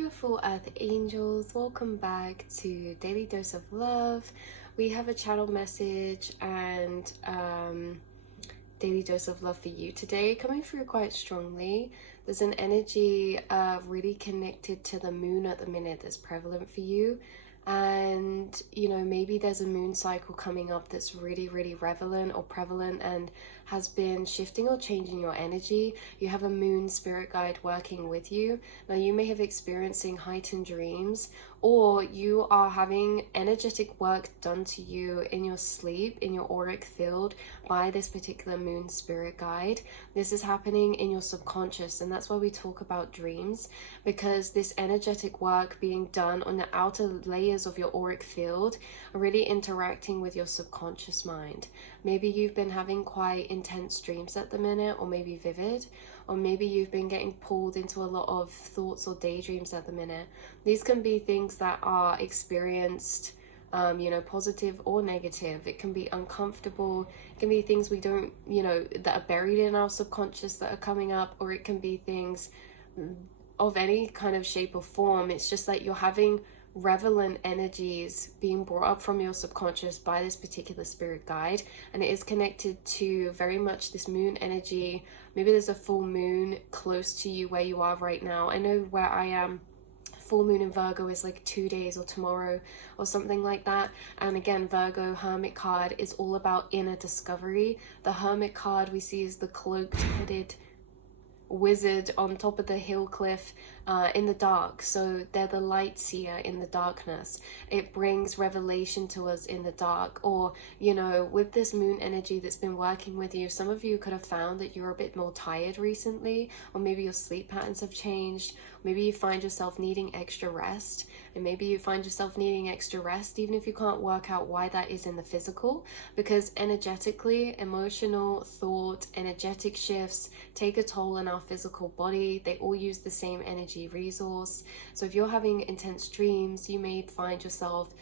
beautiful earth angels, welcome back to Daily Dose of Love. We have a channel message and daily dose of love for you today, coming through quite strongly. There's an energy really connected to the moon at the minute that's prevalent for you. And maybe there's a moon cycle coming up that's really relevant or prevalent and has been shifting or changing your energy. You have a moon spirit guide working with you. Now you may have experiencing heightened dreams, or you are having energetic work done to you in your sleep, in your auric field, by this particular moon spirit guide. This is happening in your subconscious, and that's why we talk about dreams, because this energetic work being done on the outer layers of your auric field are really interacting with your subconscious mind. Maybe you've been having quite intense dreams at the minute, or maybe vivid, or maybe you've been getting pulled into a lot of thoughts or daydreams at the minute. These can be things that are experienced, positive or negative. It can be uncomfortable. It can be things we don't, that are buried in our subconscious that are coming up, or it can be things of any kind of shape or form. It's just like you're having relevant energies being brought up from your subconscious by this particular spirit guide, and it is connected to very much this moon energy. Maybe there's a full moon close to you where you are right now. I know where I am, full moon in Virgo is like 2 days or tomorrow or something like that. And again, Virgo Hermit card is all about inner discovery. The Hermit card we see is the cloaked headed wizard on top of the hill cliff in the dark. So they're the light seer in the darkness. It brings revelation to us in the dark. Or with this moon energy that's been working with you, some of you could have found that you're a bit more tired recently, or maybe your sleep patterns have changed. Maybe you find yourself needing extra rest, and maybe you find yourself needing extra rest even if you can't work out why that is in the physical, because energetically, emotional, thought, energetic shifts take a toll on our physical body. They all use the same energy resource. So if you're having intense dreams, you may find yourself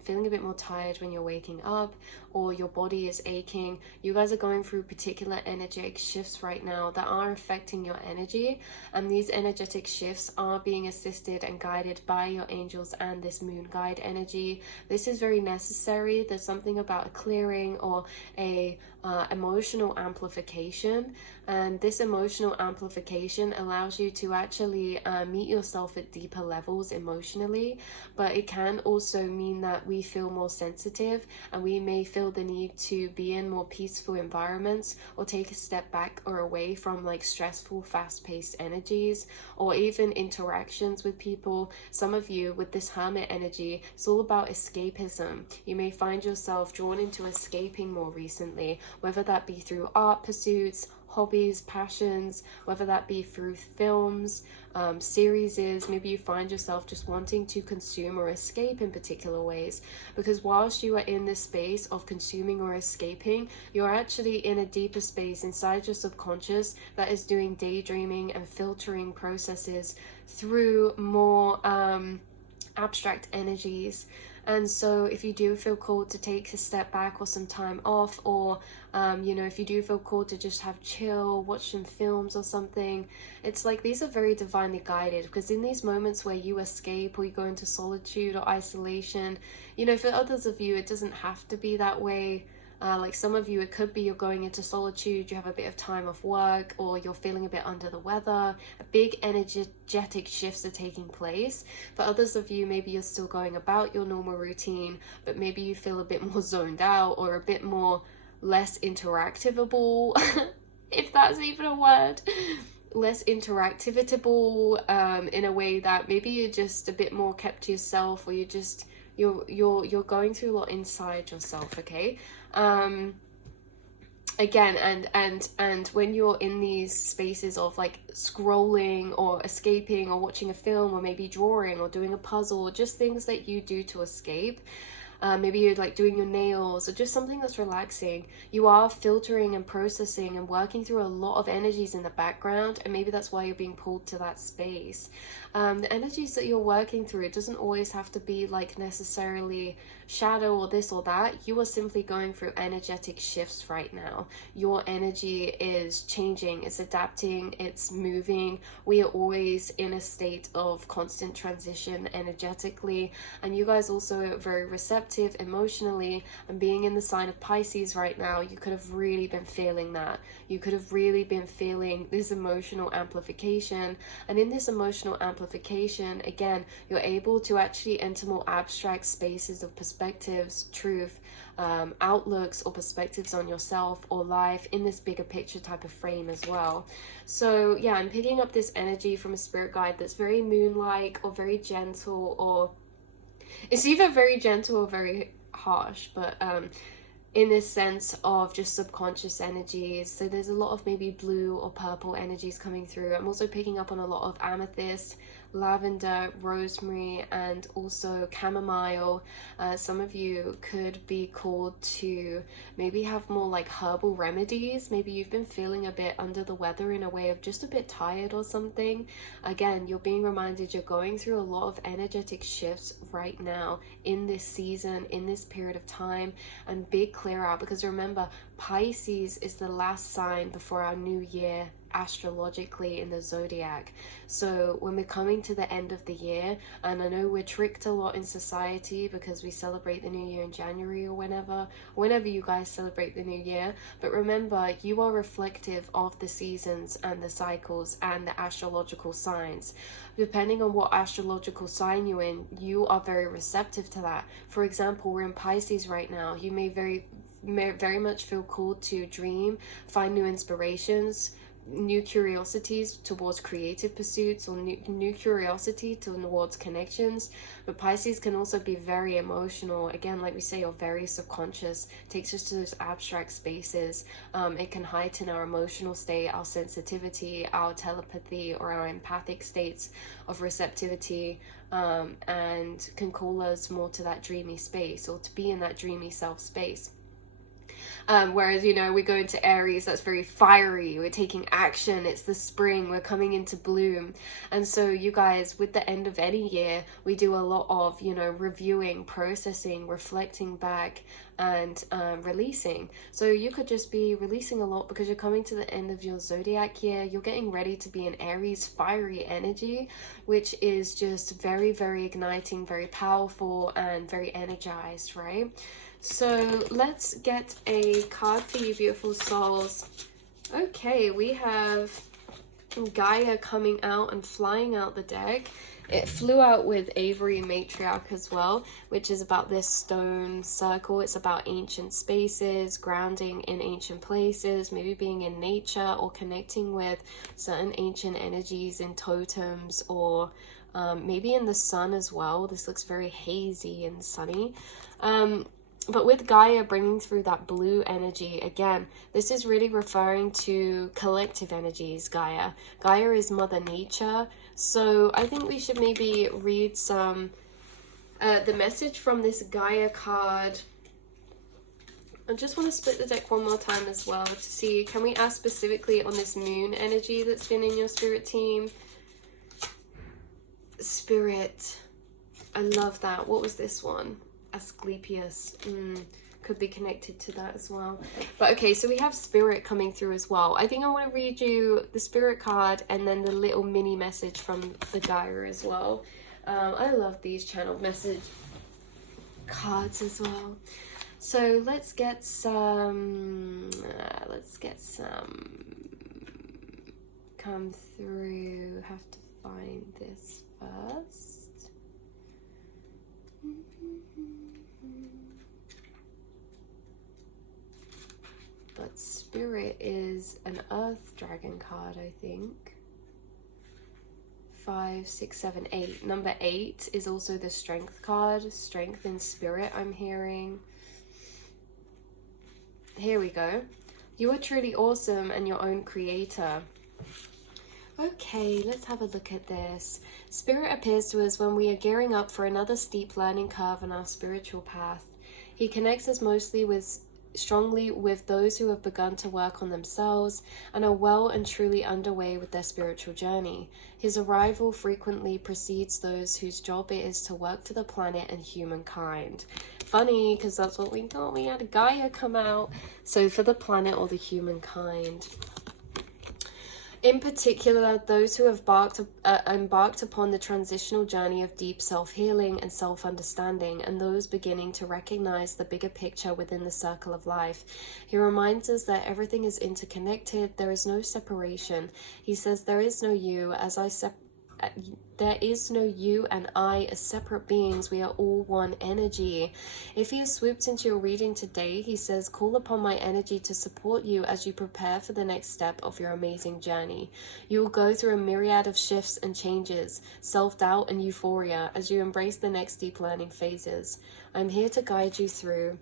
feeling a bit more tired when you're waking up, or your body is aching. You guys are going through particular energetic shifts right now that are affecting your energy, and these energetic shifts are being assisted and guided by your angels and this moon guide energy. This is very necessary. There's something about a clearing or a emotional amplification, and this emotional amplification allows you to actually meet yourself at deeper levels emotionally. But it can also mean that we feel more sensitive, and we may feel the need to be in more peaceful environments, or take a step back or away from like stressful, fast-paced energies, or even interactions with people. Some of you with this hermit energy, it's all about escapism. You may find yourself drawn into escaping more recently, whether that be through art pursuits, hobbies, passions, whether that be through films, series. Maybe you find yourself just wanting to consume or escape in particular ways, because whilst you are in this space of consuming or escaping, you're actually in a deeper space inside your subconscious that is doing daydreaming and filtering processes through more abstract energies. And so if you do feel called to take a step back or some time off, or if you do feel called to just have chill, watch some films or something, it's like these are very divinely guided, because in these moments where you escape or you go into solitude or isolation, for others of you it doesn't have to be that way. Like some of you, it could be you're going into solitude, you have a bit of time off work, or you're feeling a bit under the weather. Big energetic shifts are taking place. For others of you, maybe you're still going about your normal routine, but maybe you feel a bit more zoned out, or a bit more less interactivable, if that's even a word. Less interactivitable, in a way that maybe you're just a bit more kept to yourself, or you're going through a lot inside yourself. Okay. Again, and when you're in these spaces of like scrolling or escaping or watching a film, or maybe drawing or doing a puzzle, or just things that you do to escape, maybe you're like doing your nails or just something that's relaxing. You are filtering and processing and working through a lot of energies in the background, and maybe that's why you're being pulled to that space. The energies that you're working through, it doesn't always have to be like necessarily shadow or this or that. You are simply going through energetic shifts right now. Your energy is changing, it's adapting, it's moving. We are always in a state of constant transition energetically, and you guys also are very receptive emotionally, and being in the sign of Pisces right now, you could have really been feeling that. You could have really been feeling this emotional amplification, and in this emotional amplification, again, you're able to actually enter more abstract spaces of perspectives, truth, outlooks or perspectives on yourself or life in this bigger picture type of frame as well. So yeah, I'm picking up this energy from a spirit guide that's very moon-like or very gentle, or it's either very gentle or very harsh, but in this sense of just subconscious energies. So there's a lot of maybe blue or purple energies coming through. I'm also picking up on a lot of amethyst, lavender, rosemary, and also chamomile. Some of you could be called to maybe have more like herbal remedies. Maybe you've been feeling a bit under the weather in a way of just a bit tired or something. Again, you're being reminded you're going through a lot of energetic shifts right now in this season, in this period of time, and big clear out, because remember, Pisces is the last sign before our new year astrologically in the zodiac. So when we're coming to the end of the year, and I know we're tricked a lot in society because we celebrate the new year in January or whenever you guys celebrate the new year, but remember, you are reflective of the seasons and the cycles and the astrological signs. Depending on what astrological sign you're in, you are very receptive to that. For example, we're in Pisces right now. You may very much feel called to dream, find new inspirations, new curiosities towards creative pursuits, or new curiosity towards connections. But Pisces can also be very emotional, again, like we say, or very subconscious, takes us to those abstract spaces. It can heighten our emotional state, our sensitivity, our telepathy, or our empathic states of receptivity, and can call us more to that dreamy space, or to be in that dreamy self space. Whereas, you know, we go into Aries, that's very fiery, we're taking action, it's the spring, we're coming into bloom. And so you guys, with the end of any year, we do a lot of, you know, reviewing, processing, reflecting back, and releasing. So you could just be releasing a lot because you're coming to the end of your zodiac year. You're getting ready to be an Aries fiery energy, which is just very, very igniting, very powerful, and very energized, right? So let's get a card for you, beautiful souls. Okay, we have Gaia coming out and flying out the deck. It flew out with Avery Matriarch as well, which is about this stone circle. It's about ancient spaces, grounding in ancient places, maybe being in nature or connecting with certain ancient energies in totems, or maybe in the sun as well. This looks very hazy and sunny. But with Gaia bringing through that blue energy, again, this is really referring to collective energies, Gaia. Gaia is Mother Nature. So I think we should maybe read some, the message from this Gaia card. I just want to split the deck one more time as well to see, can we ask specifically on this moon energy that's been in your spirit team? Spirit. I love that. What was this one? Asclepius, could be connected to that as well. But okay, so we have spirit coming through as well. I think I want to read you the spirit card and then the little mini message from the Gaia as well. I love these channeled message cards as well. So let's get some come through. Have to find this first. But spirit is an earth dragon card, I think. 5, 6, 7, 8. Number 8 is also the strength card. Strength in spirit, I'm hearing. Here we go. You are truly awesome and your own creator. Okay, let's have a look at this. Spirit appears to us when we are gearing up for another steep learning curve on our spiritual path. He connects us strongly with those who have begun to work on themselves and are well and truly underway with their spiritual journey. His arrival frequently precedes those whose job it is to work for the planet and humankind. Funny, because that's what we got. We had Gaia come out. So for the planet or the humankind. In particular, those who have embarked upon the transitional journey of deep self-healing and self-understanding, and those beginning to recognize the bigger picture within the circle of life. He reminds us that everything is interconnected, there is no separation. He says, there is no you there is no you and I as separate beings. We are all one energy. If he has swooped into your reading today, he says, call upon my energy to support you as you prepare for the next step of your amazing journey. You will go through a myriad of shifts and changes, self-doubt and euphoria as you embrace the next deep learning phases. I'm here to guide you through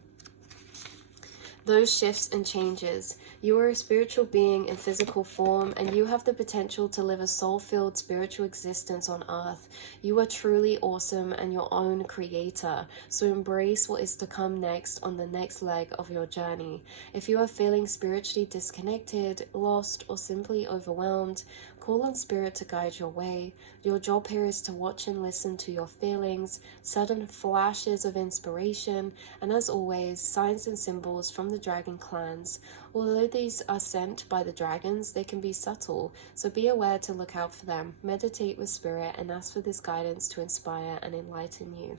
those shifts and changes. You are a spiritual being in physical form, and you have the potential to live a soul-filled spiritual existence on earth. You are truly awesome and your own creator, so embrace what is to come next on the next leg of your journey. If you are feeling spiritually disconnected, lost, or simply overwhelmed, call on Spirit to guide your way. Your job here is to watch and listen to your feelings, sudden flashes of inspiration, and as always, signs and symbols from the dragon clans. Although these are sent by the dragons, they can be subtle, so be aware to look out for them. Meditate with Spirit and ask for this guidance to inspire and enlighten you.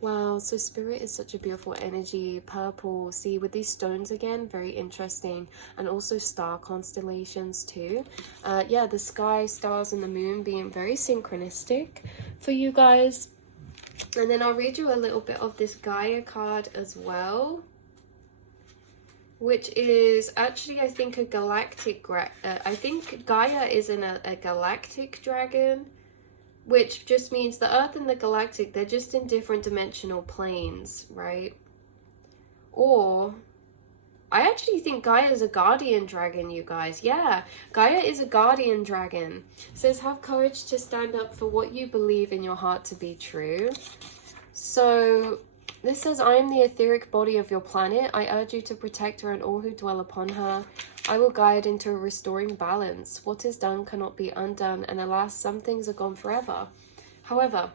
Wow, so Spirit is such a beautiful energy. Purple, see, with these stones again, very interesting. And also star constellations too. Yeah, the sky, stars, and the moon being very synchronistic for you guys. And then I'll read you a little bit of this Gaia card as well, which is actually, I think, a galactic... I think Gaia is in a galactic dragon, which just means the Earth and the galactic, they're just in different dimensional planes, right? Or, I actually think Gaia is a guardian dragon, you guys. Yeah, Gaia is a guardian dragon. It says, have courage to stand up for what you believe in your heart to be true. So, this says, I am the etheric body of your planet. I urge you to protect her and all who dwell upon her. I will guide into a restoring balance. What is done cannot be undone, and alas, some things are gone forever. However,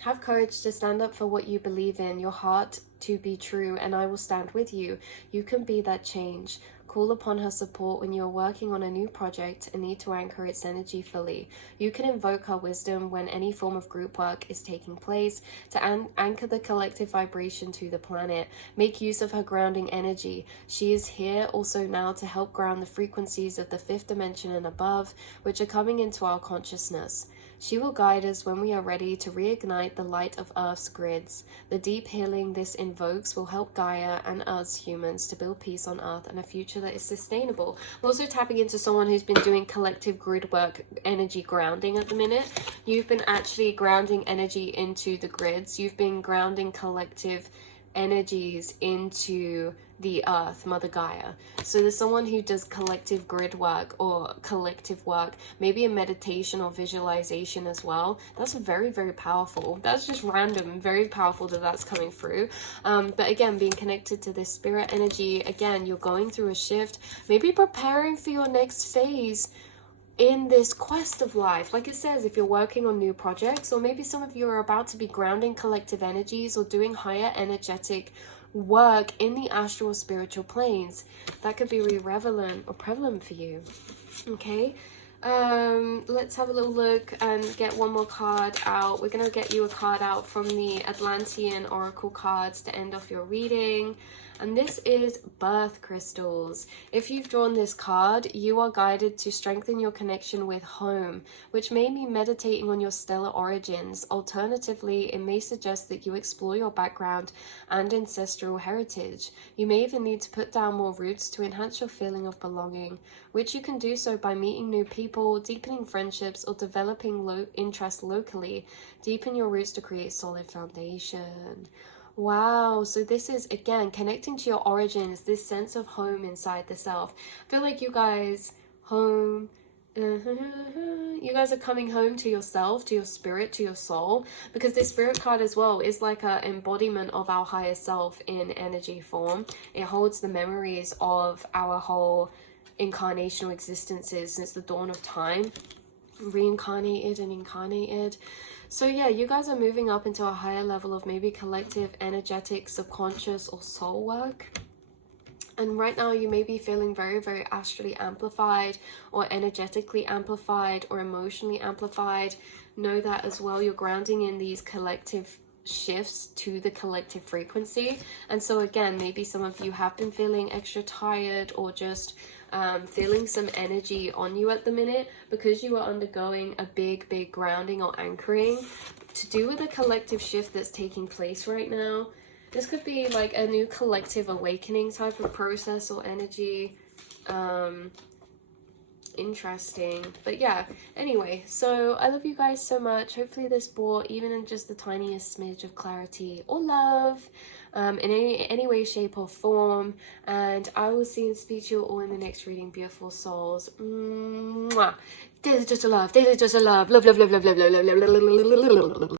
have courage to stand up for what you believe in, your heart to be true, and I will stand with you. You can be that change. Call upon her support when you are working on a new project and need to anchor its energy fully. You can invoke her wisdom when any form of group work is taking place to anchor the collective vibration to the planet. Make use of her grounding energy. She is here also now to help ground the frequencies of the fifth dimension and above, which are coming into our consciousness. She will guide us when we are ready to reignite the light of Earth's grids. The deep healing this invokes will help Gaia and us humans to build peace on Earth and a future that is sustainable. I'm also tapping into someone who's been doing collective grid work, energy grounding at the minute. You've been actually grounding energy into the grids. You've been grounding collective energies into the earth, Mother Gaia. So there's someone who does collective grid work or collective work, maybe a meditation or visualization as well. That's very, very powerful. That's just random, very powerful that that's coming through. But again, being connected to this spirit energy, again, you're going through a shift, maybe preparing for your next phase in this quest of life. Like it says, if you're working on new projects, or maybe some of you are about to be grounding collective energies or doing higher energetic work in the astral or spiritual planes, that could be really relevant or prevalent for you. Okay, let's have a little look and get one more card out. We're going to get you a card out from the Atlantean Oracle cards to end off your reading. And this is birth crystals. If you've drawn this card, you are guided to strengthen your connection with home, which may mean meditating on your stellar origins. Alternatively, it may suggest that you explore your background and ancestral heritage. You may even need to put down more roots to enhance your feeling of belonging, which you can do so by meeting new people, deepening friendships, or developing interest locally. Deepen your roots to create solid foundation. Wow, so this is, again, connecting to your origins, this sense of home inside the self. I feel like you guys, home, You guys are coming home to yourself, to your spirit, to your soul, because this spirit card as well is like an embodiment of our higher self in energy form. It holds the memories of our whole incarnational existences since the dawn of time, reincarnated and incarnated. So yeah, you guys are moving up into a higher level of maybe collective, energetic, subconscious, or soul work. And right now you may be feeling very, very astrally amplified, or energetically amplified, or emotionally amplified. Know that as well. You're grounding in these collective shifts to the collective frequency. And so again, maybe some of you have been feeling extra tired, or just feeling some energy on you at the minute because you are undergoing a big grounding or anchoring to do with a collective shift that's taking place right now. This could be like a new collective awakening type of process or energy. Interesting. But yeah, anyway, so I love you guys so much. Hopefully this brought even in just the tiniest smidge of clarity or love in any way, shape or form. And I will see and speak to you all in the next reading, beautiful souls. Mwah. Daily dose of love. Daily dose of love. Love, love, love, love, love, love, love, love, love, love, love, love, love.